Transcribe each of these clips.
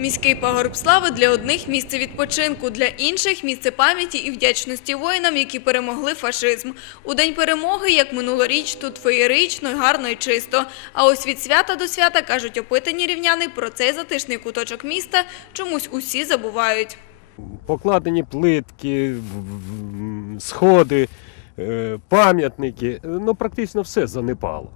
Міський пагорб слави для одних місце відпочинку, для інших місце пам'яті і вдячності воїнам, які перемогли фашизм. У день перемоги, як минулоріч, тут феєрично, гарно і чисто. А ось від свята до свята, кажуть опитані рівняни, про цей затишний куточок міста чомусь усі забувають. покладені плитки, сходи, е, пам'ятники. Ну, практично все занепало.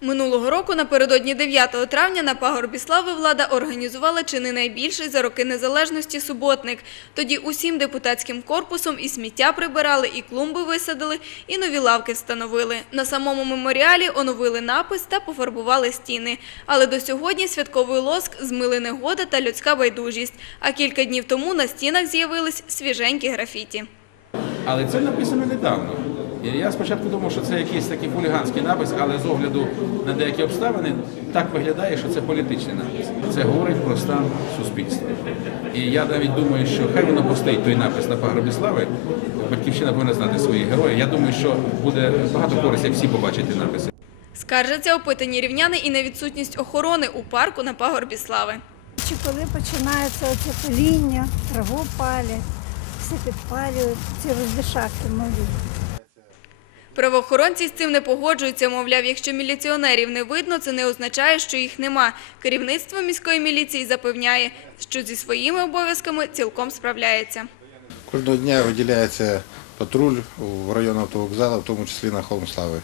Минулого року напередодні 9 травня на пагорбі слави влада організувала чи не найбільший за роки незалежності суботник. Тоді усім депутатським корпусом і сміття прибирали, і клумби висадили, і нові лавки встановили. На самому меморіалі оновили напис та пофарбували стіни. Але до сьогодні святковий лоск змили негода та людська байдужість. А кілька днів тому на стінах з'явились свіженькі графіті. Але це написано недавно. І я спочатку думав, що це якийсь такий хуліганський напис, але з огляду на деякі обставини так виглядає, що це політичний напис. Це говорить про стан суспільства. І я навіть думаю, що хай воно постоїть той напис на пагорбі слави. Батьківщина повинна знати своїх героїв. Я думаю, що буде багато користі, як всі побачать ті написи. Скаржаться опитані рівняни і на відсутність охорони у парку на пагорбі слави. Чи коли починається оце паління, траву палять, все підпалюють, ці роздишаки малі. Правоохоронці з цим не погоджуються, мовляв, якщо міліціонерів не видно, це не означає, що їх нема. Керівництво міської міліції запевняє, що зі своїми обов'язками цілком справляється. Кожного дня виділяється патруль в район автовокзалу, в тому числі на Холм Слави.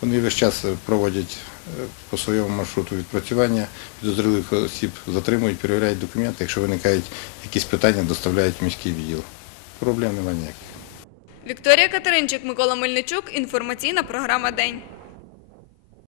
Вони весь час проводять е, по своєму маршруту відпрацювання, підозрілих осіб затримують, перевіряють документи. Якщо виникають якісь питання, доставляють в міський відділ. Проблем немає ніяких. Вікторія Катеринчик, Микола Мельничук, інформаційна програма День.